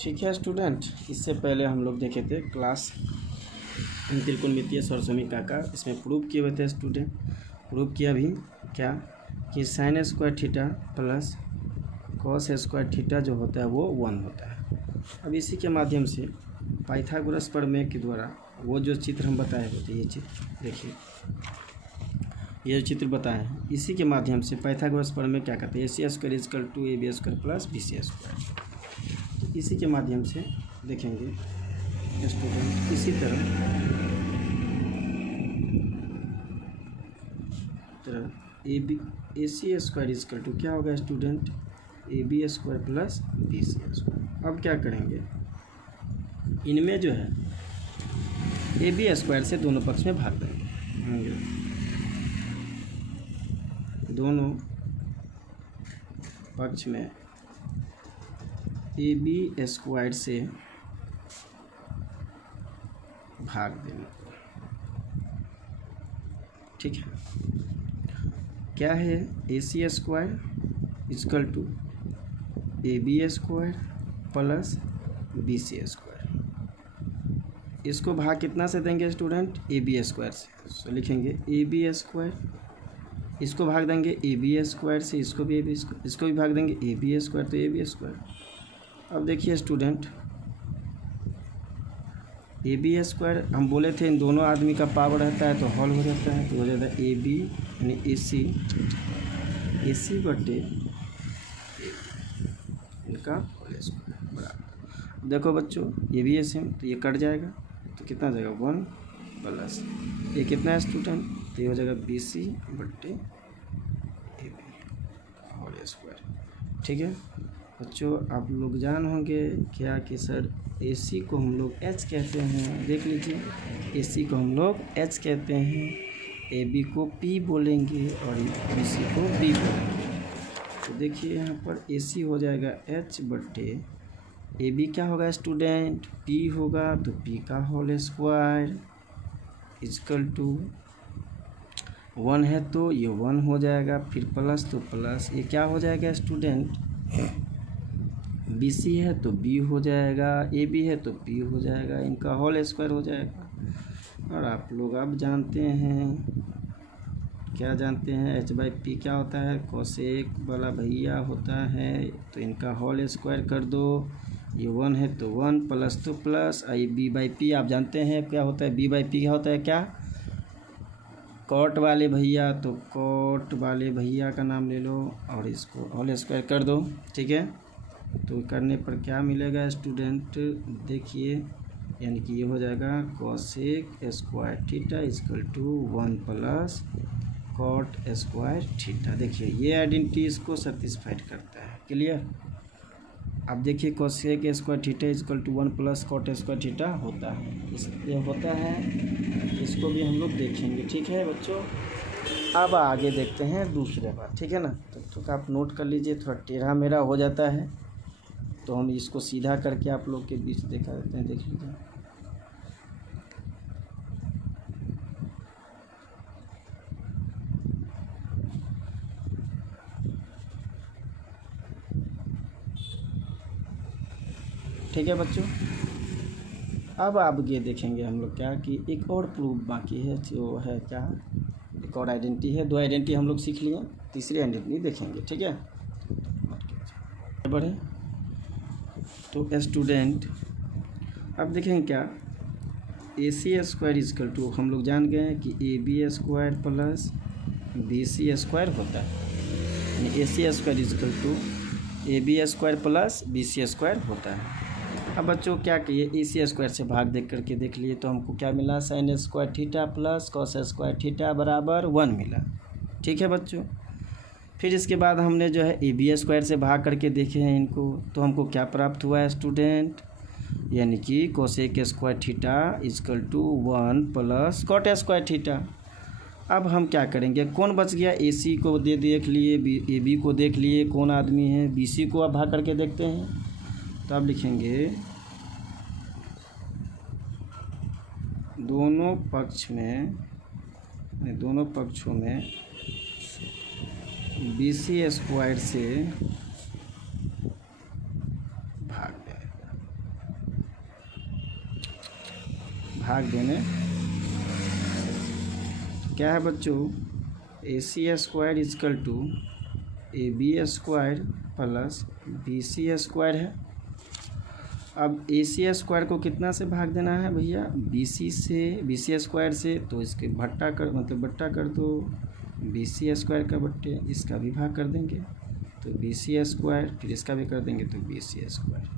ठीक है स्टूडेंट, इससे पहले हम लोग देखे थे क्लास त्रिकोणमितीय सरसमीका का, इसमें प्रूव किए हुए थे स्टूडेंट। प्रूव किया भी क्या कि sine square theta plus cos square theta जो होता है वो 1 होता है। अब इसी के माध्यम से पाइथागोरस प्रमेय के द्वारा वो जो चित्र हम बताए होते, ये चित्र देखिए, ये जो चित्र बताए हैं, इसी के माध्यम से पाइथागोरस प्रमेय क्या कहते हैं, A C square is equal to A B square plus B C square. इसी के माध्यम से देखेंगे स्टूडेंट, इसी तरह A C square is equal to क्या होगा student, A B square plus B C square. अब क्या करेंगे, इनमें जो है ए बी स्क्वायर से दोनों पक्ष में भाग देंगे, दोनों पक्ष में ए बी स्क्वायर से भाग देना। ठीक है, क्या है, A C square is equal to A B square plus B C square. इसको भाग कितना से देंगे स्टूडेंट, ए बी स्क्वायर से। तो लिखेंगे ए बी स्क्वायर, इसको भाग देंगे ए बी स्क्वायर से, इसको भी इसको भी भाग देंगे ए बी स्क्वायर, तो ए बी स्क्वायर। अब देखिए स्टूडेंट, ए बी स्क्वायर हम बोले थे इन दोनों आदमी का पावर रहता है तो हॉल हो जाता है, तो हो जाता है ए बी यानी ए सी बटे इनका होल स्क्वायर बराबर। देखो बच्चों, ये भी ऐसे तो ये कट जाएगा, तो कितना जाएगा 1 प्लस ये कितना है स्टूडेंट, तो ये हो जाएगा बी सी बटे ए बी होल स्क्वायर। ठीक है बच्चों, आप लोग जान होंगे क्या कि सर ए सी को हम लोग एच कहते हैं। देख लीजिए, ए सी को हम लोग एच कहते हैं, ए बी को पी बोलेंगे और बी सी को बी बोलेंगे। तो देखिए यहाँ पर ए सी हो जाएगा एच बटे ए बी क्या होगा स्टूडेंट, पी होगा, तो पी का होल स्क्वायर इजकल टू 1 है तो ये 1 हो जाएगा, फिर प्लस तो प्लस ये क्या हो जाएगा स्टूडेंट, बी सी है तो बी हो जाएगा, ए बी है तो पी हो जाएगा, इनका होल स्क्वायर हो जाएगा। और आप लोग अब जानते हैं, क्या जानते हैं, एच बाई पी क्या होता है, कोसेक वाला भैया होता है, तो इनका होल स्क्वायर कर दो, ये 1 है तो 1 प्लस तो plus, I B by P आप जानते हैं क्या होता है, बी बाई पी क्या होता है, क्या कॉट वाले भैया, तो कॉट वाले भैया का नाम ले लो और इसको होल स्क्वायर कर दो। ठीक है, तो करने पर क्या मिलेगा स्टूडेंट, देखिए यानी कि ये हो जाएगा cosec square theta is equal to 1 plus cot square theta. देखिए ये आइडेंटिटी इसको सेटिस्फाइड करता है, क्लियर। अब देखिए cosec square theta is equal to 1 plus cot square theta होता है, इसलिए होता है, इसको भी हम लोग देखेंगे। ठीक है बच्चों, अब आगे देखते हैं दूसरे बार, ठीक है ना। तो आप नोट कर लीजिए, थोड़ा टेढ़ा मेढ़ा हो जाता है तो हम इसको सीधा करके आप लोग के बीच दिखा देते हैं, देख लीजिए। ठीक है बच्चों, अब आप ये देखेंगे हम लोग क्या कि एक और प्रूफ बाकी है, जो है क्या, एक और आइडेंटिटी है, 2 आइडेंटिटी हम लोग सीख लिए, तीसरी आइडेंटिटी देखेंगे। ठीक है, बढ़े तो स्टूडेंट अब देखेंगे क्या, A C square is equal to हम लोग जान गए हैं कि A B square plus B C square होता है, यानी A C square is equal to A B square plus B C square होता है। अब बच्चों क्या किए, ए सी स्क्वायर से भाग देख करके देख लिए तो हमको क्या मिला, sign square theta plus cos square theta बराबर 1 मिला। ठीक है बच्चों, फिर इसके बाद हमने जो है ए बी स्क्वायर से भाग करके देखे हैं इनको, तो हमको क्या प्राप्त हुआ है स्टूडेंट, यानी कि cosec square theta is equal to 1 plus cot square theta. अब हम क्या करेंगे, कौन बच गया, ए सी को देख लिए, ए बी को देख लिए, कौन आदमी है, बी सी को अब भाग करके देखते हैं। तो अब लिखेंगे दोनों पक्षों में बी सी स्क्वायर से भाग देगा। भाग देने क्या है बच्चों, AC square is equal to AB square plus BC square है। अब AC स्क्वायर को कितना से भाग देना है भैया, BC से, BC स्क्वायर से, तो इसके बट्टा कर मतलब बट्टा कर दो BC स्क्वायर का बट्टे इसका भी भाग कर देंगे तो BC स्क्वायर, फिर इसका भी कर देंगे तो BC स्क्वायर।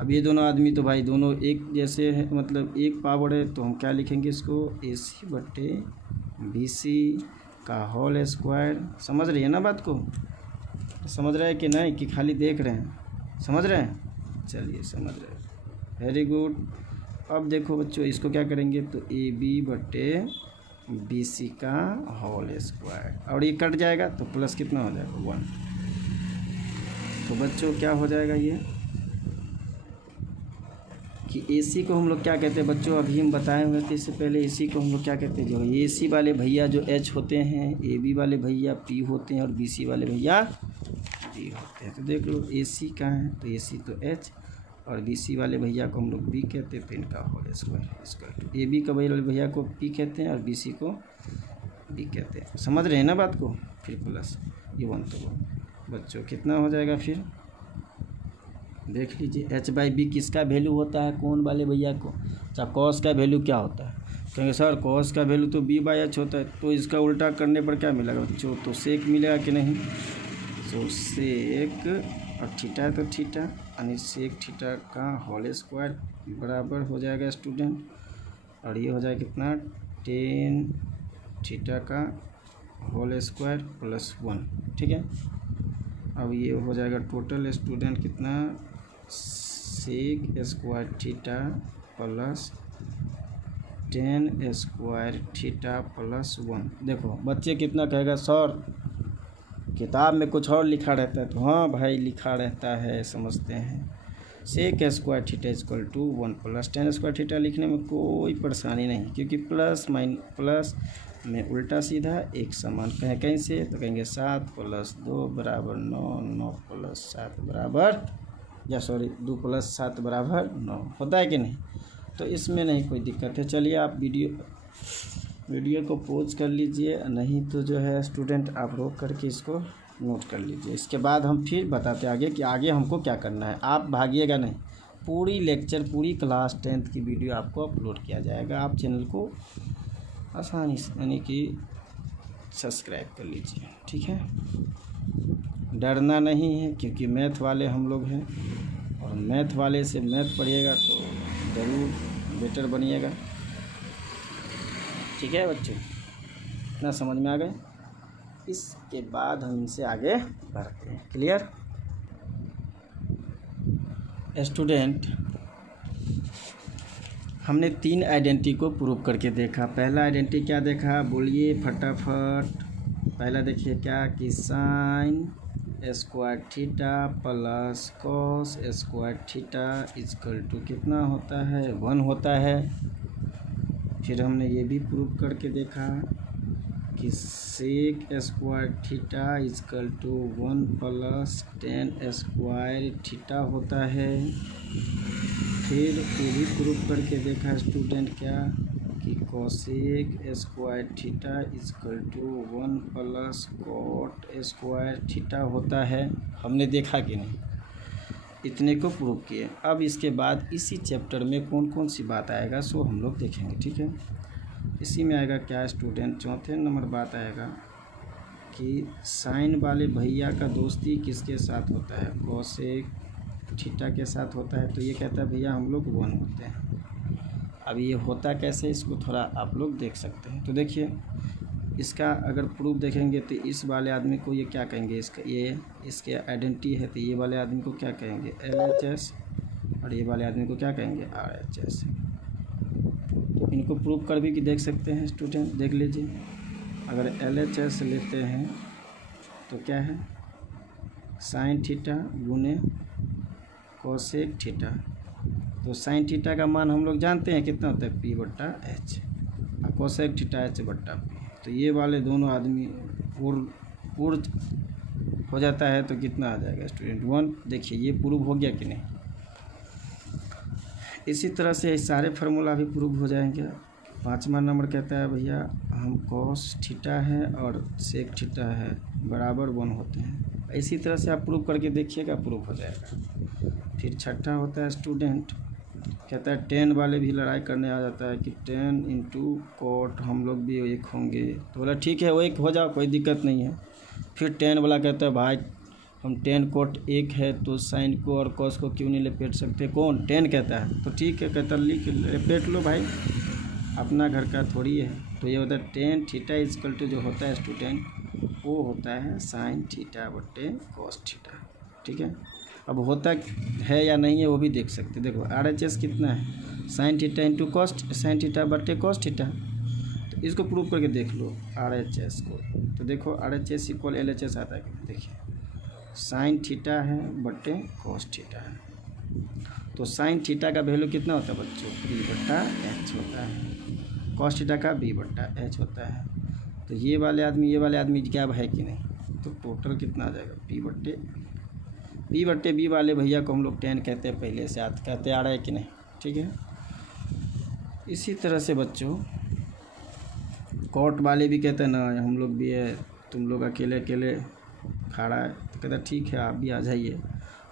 अब ये दोनों आदमी तो भाई दोनों एक जैसे है, मतलब एक पावर है, तो हम क्या लिखेंगे इसको, AC बट्टे BC का होल स्क्वायर। समझ रही है ना बात को, समझ रहे हैं कि नहीं कि खाली देख रहे हैं, समझ रहे हैं, चलिए समझ रहे हैं, वेरी गुड। अब देखो बच्चों इसको क्या करेंगे, तो AB बट्टे BC का होल स्क्वायर, और ये कट जाएगा तो प्लस कितना हो जाएगा 1। तो बच्चों क्या हो जाएगा ये कि AC को हम लोग क्या कहते हैं बच्चों, अभी हम बताए हुए थे इससे पहले, AC को हम लोग क्या कहते हैं, जो AC वाले भैया जो H होते हैं, AB वाले भैया P होते हैं और BC वाले भैया D होते हैं। तो देख लो AC कहाँ है, तो AC तो H और BC वाले भैया को हम लोग B कहते हैं, तो इनका whole square equal to AB का वाले भैया को P कहते हैं और BC को B कहते हैं। समझ रहे हैं ना बात को, फिर प्लस ये 1 तो 1 बच्चों कितना हो जाएगा, फिर देख लीजिए H/B किसका वैल्यू होता है, कौन वाले भैया को, अच्छा कॉस का वैल्यू क्या होता है, कहेंगे सर कॉस का वैल्यू तो B/H होता है, तो इसका उल्टा करने पर क्या मिलेगा बच्चों, तो सेक मिलेगा कि नहीं, तो सेक और थीटा है तो थीटा यानी सेक थीटा का होल स्क्वायर बराबर हो जाएगा स्टूडेंट, और ये हो जाएगा कितना 10 थीटा का होल स्क्वायर प्लस 1, ठीक है। अब ये हो जाएगा टोटल स्टूडेंट कितना, sec square theta plus 10 square theta plus 1। देखो बच्चे कितना कहेगा, सर किताब में कुछ और लिखा रहता है, तो हाँ भाई लिखा रहता है, समझते हैं। Sec square theta equal to 1 plus 10 square theta लिखने में कोई परेशानी नहीं, क्योंकि प्लस में उल्टा सीधा एक समान कहें कहीं से, तो कहेंगे 7 + 2 बराबर 9, 9 + 7 बराबर, या सॉरी 2 + 7 बराबर 9 होता है कि नहीं, तो इसमें नहीं कोई दिक्कत है। चलिए आप वीडियो को पॉज कर लीजिए, नहीं तो जो है स्टूडेंट आप रोक करके इसको नोट कर लीजिए। इसके बाद हम फिर बताते आगे कि आगे हमको क्या करना है, आप भागिएगा नहीं, पूरी लेक्चर पूरी क्लास 10th की वीडियो आपको अपलोड किया जाएगा। आप चैनल को आसानी से यानी कि सब्सक्राइब कर लीजिए, ठीक है। डरना नहीं है, क्योंकि मैथ वाले हम लोग हैं, और मैथ वाले से मैथ पढ़िएगा तो ज़रूर बेटर बनिएगा, ठीक है बच्चों, इतना समझ में आ गए। इसके बाद हम इनसे आगे बढ़ते हैं, क्लियर स्टूडेंट। हमने 3 आइडेंटिटी को प्रूव करके देखा। पहला आइडेंटिटी क्या देखा, बोलिए फटाफट। पहला देखिए क्या कि sine square theta plus cos square theta equal to कितना होता है, 1 होता है। फिर हमने ये भी प्रूव करके देखा कि sec square theta equal to 1 + 10 square theta होता है। फिर ये भी प्रूव करके देखा स्टूडेंट क्या कि cosec square theta equal to 1 + cot square theta होता है। हमने देखा कि नहीं, इतने को प्रूव किए। अब इसके बाद इसी चैप्टर में कौन कौन सी बात आएगा सो हम लोग देखेंगे, ठीक है। इसी में आएगा क्या स्टूडेंट, चौथे नंबर बात आएगा कि साइन वाले भैया का दोस्ती किसके साथ होता है, कोसेक थीटा के साथ होता है। तो ये कहता है भैया हम लोग 1 होते हैं। अब ये होता कैसे, इसको थोड़ा आप लोग देख सकते हैं। तो देखिए इसका अगर प्रूफ देखेंगे तो इस वाले आदमी को ये क्या कहेंगे, इसका ये इसके आइडेंटिटी है, तो ये वाले आदमी को क्या कहेंगे LHS, और ये वाले आदमी को क्या कहेंगे RHS। तो इनको प्रूफ कर भी कि देख सकते हैं स्टूडेंट, देख लीजिए। अगर LHS लेते हैं तो क्या है साइन थीटा गुने कोसेक थीटा। तो साइन थीटा का मान हम लोग जानते हैं कितना होता है P/H, और कोसेक थीटा H/P। तो ये वाले दोनों आदमी पूर्ण हो जाता है तो कितना आ जाएगा स्टूडेंट 1। देखिए ये प्रूव हो गया कि नहीं। इसी तरह से ये सारे फार्मूला भी प्रूव हो जाएंगे। 5वां नंबर कहता है भैया हम कॉस थीटा है और सेक थीटा है बराबर 1 होते हैं। इसी तरह से आप प्रूव करके देखिएगा, प्रूव हो जाएगा। फिर 6ठा होता है स्टूडेंट, कहता है 10 वाले भी लड़ाई करने आ जाता है कि 10 इंटू कोट हम लोग भी 1 होंगे। तो बोला ठीक है वो 1 हो जाओ, कोई दिक्कत नहीं है। फिर 10 वाला कहता है भाई हम 10 कोट 1 है तो साइन को और कॉस को क्यों नहीं लपेट सकते, कौन 10 कहता है। तो ठीक है कहता लिख लपेट लो भाई, अपना घर का थोड़ी है। तो ये होता है 10 थीटा इजकल टू जो होता है स्टूडेंट वो होता है साइन थीटा बट्टे कॉस थीटा। ठीक है, अब होता है या नहीं है वो भी देख सकते। देखो RHS कितना है, sine theta into cost sine theta बट्टे कॉस थीटा। तो इसको प्रूव करके देख लो RHS को। तो देखो RHS इक्वल LHS आता है, देखिए साइन थीटा है बट्टे कॉस थीटा है। तो साइन थीटा का वैल्यू कितना होता है बच्चों, B/H होता है। कॉस थीटा का B/H होता है। तो ये वाले आदमी क्या है कि नहीं, तो टोटल कितना आ जाएगा B/B वाले भैया को हम लोग 10 कहते हैं, पहले से कहते आ रहा है कि नहीं। ठीक है, इसी तरह से बच्चों कॉट वाले भी कहते हैं ना हम लोग भी है, तुम लोग अकेले खा रहा है। तो कहता है ठीक है आप भी आ जाइए।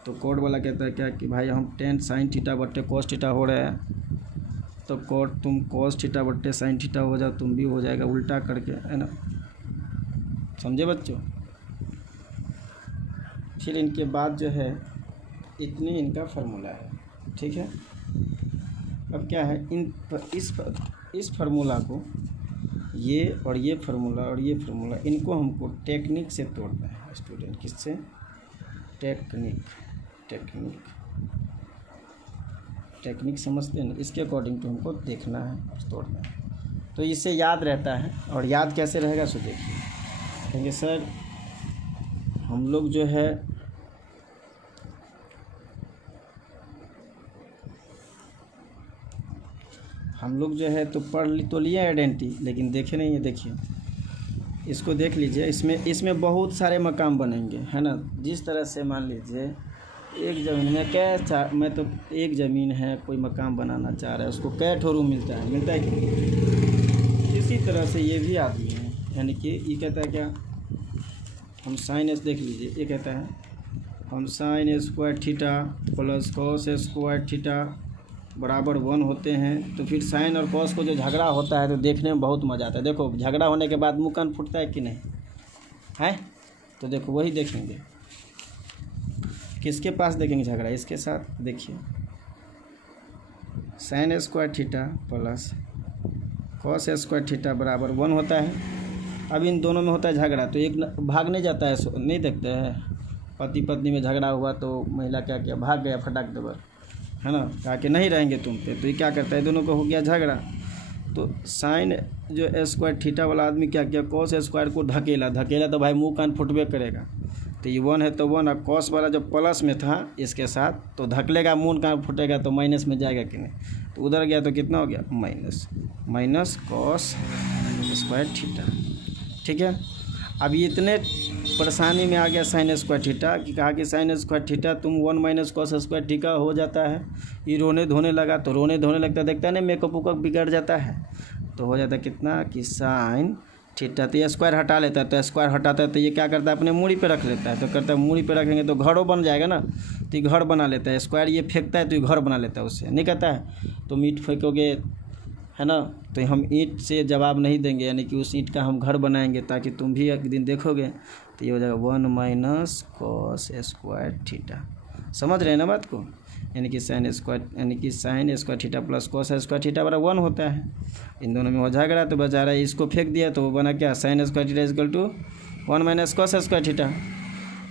तो कॉट वाला कहता है क्या कि भाई हम 10 साइन थीटा बट्टे कॉस थीटा हो रहा है, तो कॉट तुम कॉस थीटा बट्टे साइन थीटा हो जाओ, तुम भी हो जाएगा उल्टा करके, है ना, समझे बच्चों। फिर इनके बाद जो है इतने इनका फार्मूला है। ठीक है, अब क्या है इस फार्मूला को ये और ये फार्मूला और ये फार्मूला इनको हमको टेक्निक से तोड़ना है स्टूडेंट। किससे, टेक्निक समझते हैं ना, इसके अकॉर्डिंग तो हमको देखना है और तोड़ना है। तो इससे याद रहता है, और याद कैसे रहेगा सो देखिए, कहेंगे सर हम लोग जो है तो पढ़ तो लिए आइडेंटिटी, लेकिन देखे नहीं है। देखिए इसको देख लीजिए, इसमें बहुत सारे मकाम बनेंगे, है ना। जिस तरह से मान लीजिए एक ज़मीन में मैं तो एक ज़मीन है, कोई मकाम बनाना चाह रहा है, उसको कै ठो रूम मिलता है कि नहीं। इसी तरह से ये भी आदमी है, यानी कि ये कहता है क्या, हम साइन एस देख लीजिए, ये कहता है हम sign square theta plus cos square theta बराबर 1 होते हैं। तो फिर साइन और कॉस को जो झगड़ा होता है तो देखने में बहुत मज़ा आता है। देखो झगड़ा होने के बाद मुँह कान फूटता है कि नहीं है। तो देखो वही देखेंगे, किसके पास देखेंगे झगड़ा, इसके साथ। देखिए sign square theta plus cos square theta बराबर 1 होता है। अब इन दोनों में होता है झगड़ा, तो एक भाग नहीं जाता है, नहीं देखते हैं पति पत्नी में झगड़ा हुआ तो महिला क्या किया, भाग गया फटाक दबर, है ना, कहा कि नहीं रहेंगे तुम पे। तो ये क्या करता है, दोनों को हो गया झगड़ा। तो साइन जो स्क्वायर थीटा वाला आदमी क्या किया, कॉस स्क्वायर को धकेला तो भाई मुंह कान फुटबे करेगा। तो ये 1 है तो 1, और कॉस वाला जो प्लस में था इसके साथ तो धकेलेगा, मुंह कान फुटेगा तो माइनस में जाएगा कि नहीं। तो उधर गया तो कितना हो गया, माइनस कॉस स्क्वायर थीटा। ठीक है, अब ये इतने परेशानी में आ गया साइन स्क्वायर थीटा कि कहा कि साइन स्क्वायर थीटा तुम 1 माइनस कॉस स्क्वायर थीटा हो जाता है। ये रोने धोने लगा, तो रोने धोने लगता देखता है ना, मेकअप उकअप बिगड़ जाता है। तो हो जाता कितना कि साइन थीटा, तो ये स्क्वायर हटा लेता है। तो स्क्वायर हटाता है तो ये क्या करता है, अपने मूड़ी पे रख लेता है। तो करता है मूड़ी पे रखेंगे तो घरों बन जाएगा ना, तो ये घर बना लेता है। स्क्वायर ये फेंकता है तो ये घर बना लेता है, उससे नहीं कहता है तुम ईंट फेंकोगे, है ना, तो हम ईंट से जवाब नहीं देंगे, यानी कि उस ईंट का हम घर बनाएंगे ताकि तुम भी एक दिन देखोगे। तो ये हो जाएगा 1 माइनस कॉस स्क्वायर थीटा। समझ रहे हैं ना बात को, यानी कि sine square theta plus cos square theta बराबर 1 होता है। इन दोनों में हो झगड़ा तो बेचारा इसको फेंक दिया, तो वो बना क्या, sine square theta equal to 1 minus cos square theta.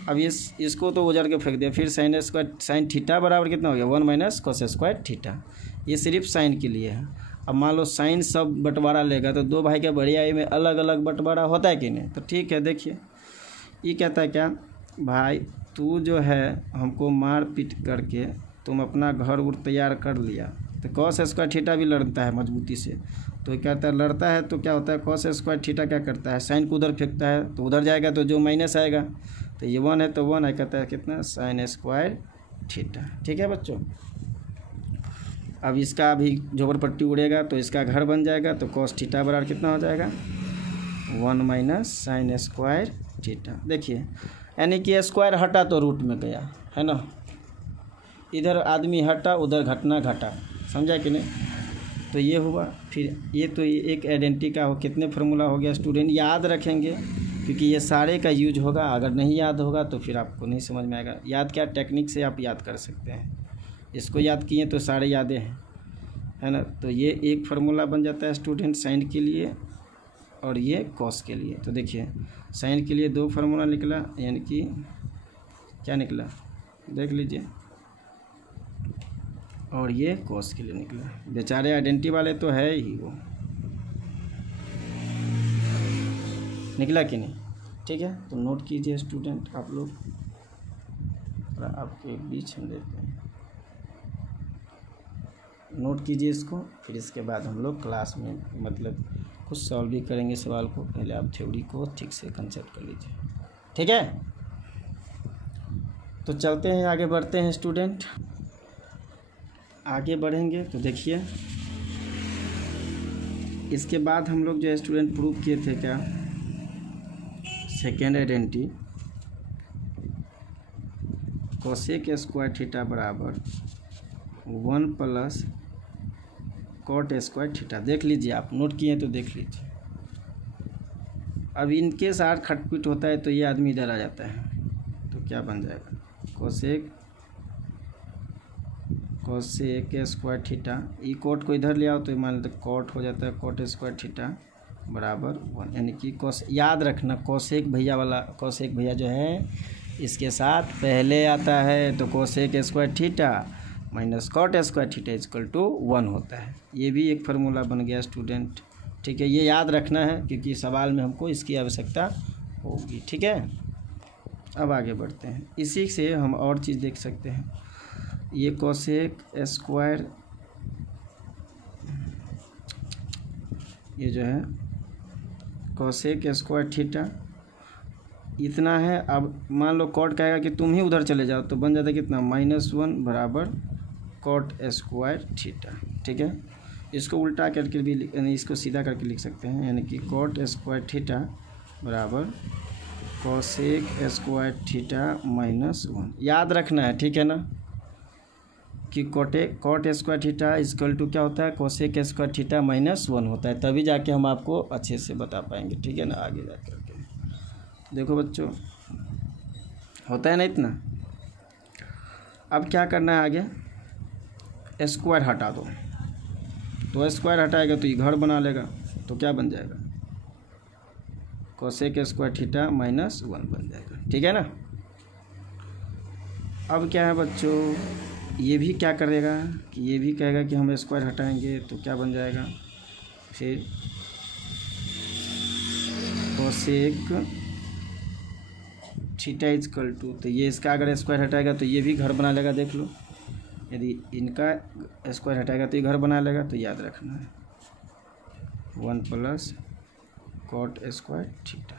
अब इसको तो उजाड़ के फेंक दिया। फिर साइन थीटा बराबर कितना हो गया, 1 माइनस कॉस स्क्वायर थीटा। ये सिर्फ साइन के लिए है। अब मान लो साइन सब बंटवारा लेगा तो दो भाई के बढ़ियाई में अलग अलग बंटवारा होता है कि नहीं। तो ठीक है, देखिए ये कहता है क्या, भाई तू जो है हमको मार पीट करके तुम अपना घर उर तैयार कर लिया। तो कॉस स्क्वायर थीटा भी लड़ता है मजबूती से। तो कहता है लड़ता है तो क्या होता है, कॉस स्क्वायर थीटा क्या करता है, साइन को उधर फेंकता है, तो उधर जाएगा तो जो माइनस आएगा। तो ये 1 है तो 1 है, कहता है कितना, साइन स्क्वायर थीटा। ठीक है बच्चों, अब इसका भी झोपड़पट्टी उड़ेगा तो इसका घर बन जाएगा, तो कॉस थीटा बराबर कितना हो जाएगा 1 माइनस साइन स्क्वायर थीटा। देखिए यानी कि स्क्वायर हटा तो रूट में गया है ना, इधर आदमी हटा उधर घटना घटा, समझा कि नहीं। तो ये हुआ। फिर ये तो ये एक आइडेंटिटी का हो कितने फार्मूला हो गया स्टूडेंट, याद रखेंगे क्योंकि ये सारे का यूज होगा। अगर नहीं याद होगा तो फिर आपको नहीं समझ में आएगा। याद क्या टेक्निक से आप याद कर सकते हैं, इसको याद किए तो सारे यादें हैं, है ना। तो ये एक फार्मूला बन जाता है स्टूडेंट साइन के लिए और ये कॉस के लिए। तो देखिए साइन के लिए 2 फार्मूला निकला, यानी कि क्या निकला देख लीजिए, और ये कॉस के लिए निकला। बेचारे आइडेंटिटी वाले तो है ही, वो निकला कि नहीं। ठीक है, तो नोट कीजिए स्टूडेंट आप लोग, आपके बीच हम देते हैं, नोट कीजिए इसको। फिर इसके बाद हम लोग क्लास में मतलब कुछ सॉल्व भी करेंगे सवाल को। पहले आप थ्योरी को ठीक से कंसेप्ट कर लीजिए, ठीक है। तो चलते हैं आगे बढ़ते हैं स्टूडेंट। आगे बढ़ेंगे तो देखिए इसके बाद हम लोग जो है स्टूडेंट प्रूव किए थे क्या, second identity cosec square theta बराबर 1 प्लस कॉट स्क्वायर थीटा। देख लीजिए आप नोट किए तो देख लीजिए। अब इनके साथ खटपिट होता है तो ये आदमी इधर आ जाता है, तो क्या बन जाएगा कोसेक स्क्वायर थीटा। ई कोट को इधर ले आओ तो मान लेते कॉट हो जाता है कॉट स्क्वायर थीटा बराबर 1, यानी कि कोस, याद रखना कोसेक भैया वाला, कोसेक भैया जो है इसके साथ पहले आता है, तो cosec square theta minus cot square theta equal to 1 होता है। ये भी एक फार्मूला बन गया स्टूडेंट, ठीक है। ये याद रखना है क्योंकि सवाल में हमको इसकी आवश्यकता होगी, ठीक है। अब आगे बढ़ते हैं, इसी से हम और चीज़ देख सकते हैं। ये कोसेक स्क्वायर, ये जो है कोसेक स्क्वायर थीटा इतना है। अब मान लो कॉट कहेगा कि तुम ही उधर चले जाओ, तो बन जाता है कितना -1 बराबर कॉट स्क्वायर थीटा, ठीक है। इसको उल्टा करके भी यानी इसको सीधा करके लिख सकते हैं, यानी कि कॉट स्क्वायर थीटा बराबर कोसेक स्क्वायर थीटा -1। याद रखना है, ठीक है ना, कि cot square theta equal to क्या होता है कोसेक स्क्वायर थीटा -1 होता है। तभी जाके हम आपको अच्छे से बता पाएंगे, ठीक है ना, आगे जा करके। देखो बच्चों होता है ना इतना। अब क्या करना है आगे, स्क्वायर हटा दो, तो स्क्वायर हटाएगा तो ये घर बना लेगा, तो क्या बन जाएगा कोसेक स्क्वायर थीटा -1 बन जाएगा, ठीक है ना। अब क्या है बच्चों, ये भी क्या करेगा कि ये भी कहेगा कि हम स्क्वायर हटाएंगे तो क्या बन जाएगा, फिर कोसेक थीटा इक्वल टू, तो ये इसका अगर स्क्वायर हटाएगा तो ये भी घर बना लेगा, देख लो। यदि इनका स्क्वायर हटाएगा तो ये घर बना लेगा, तो याद रखना है 1 प्लस कॉट स्क्वायर थीटा,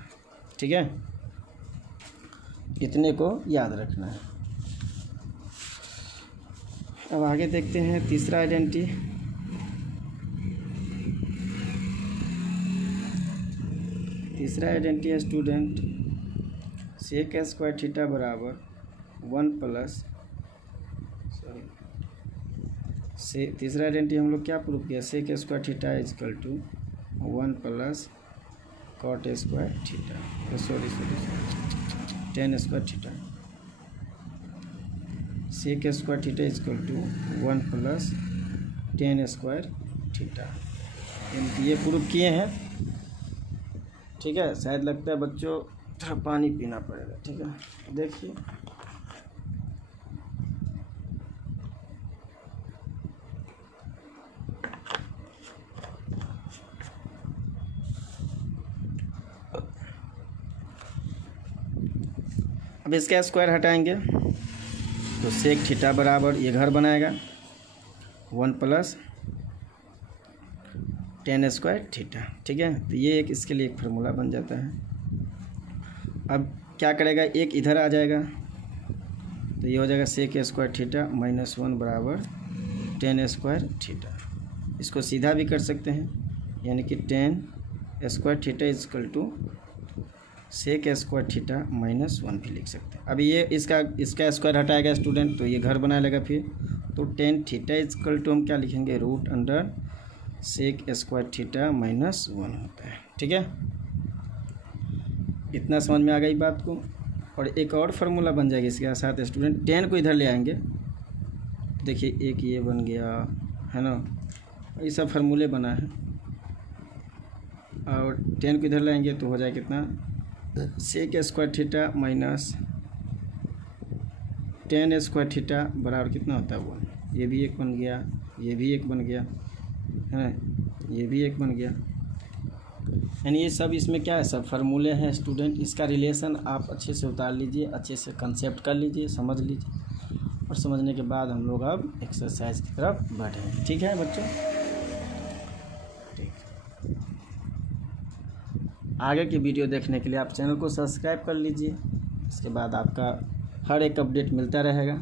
ठीक है। इतने को याद रखना है। अब आगे देखते हैं तीसरा आइडेंटिटी। तीसरा आइडेंटिटी है स्टूडेंट सेक स्क्वायर थीटा बराबर 1 प्लस से, तीसरा आइडेंटिटी हम लोग क्या प्रूव किया, sec square theta equal to 1 plus cot square theta, sorry tan square theta. Sec square theta equal to 1 plus tan square theta, ये प्रूव किए हैं, ठीक है। शायद लगता है बच्चों थोड़ा पानी पीना पड़ेगा, ठीक है। देखिए अब इसका स्क्वायर हटाएंगे तो सेक थीटा बराबर ये घर बनाएगा 1 प्लस टेन स्क्वायर थीटा, ठीक है। तो ये एक इसके लिए एक फार्मूला बन जाता है। अब क्या करेगा, एक इधर आ जाएगा तो ये हो जाएगा सेक स्क्वायर थीटा -1 बराबर टेन स्क्वायर थीटा। इसको सीधा भी कर सकते हैं, यानी कि tan square theta is equal to sec square theta minus 1 भी लिख सकते हैं। अब ये इसका स्क्वायर हटाएगा स्टूडेंट, तो ये घर बना लेगा फिर। तो टेन थीटा इजकल टू हम क्या लिखेंगे, root under sec square theta minus 1 होता है। ठीक है, इतना समझ में आ गई बात को। और एक और फार्मूला बन जाएगी इसके साथ स्टूडेंट, टेन को इधर ले आएंगे, देखिए एक ये बन गया है ना, ये सब फार्मूले बना है। और टेन को इधर लाएंगे तो हो जाए कितना, sec square theta minus tan square theta बराबर कितना होता है 1। ये भी एक बन गया, ये भी एक बन गया है ना, ये भी एक बन गया। यानी ये सब इसमें क्या है, सब फार्मूले हैं स्टूडेंट। इसका रिलेशन आप अच्छे से उतार लीजिए, अच्छे से कंसेप्ट कर लीजिए, समझ लीजिए। और समझने के बाद हम लोग अब एक्सरसाइज की तरफ बढ़ेंगे। ठीक है बच्चों, ठीक। आगे की वीडियो देखने के लिए आप चैनल को सब्सक्राइब कर लीजिए। इसके बाद आपका हर एक अपडेट मिलता रहेगा।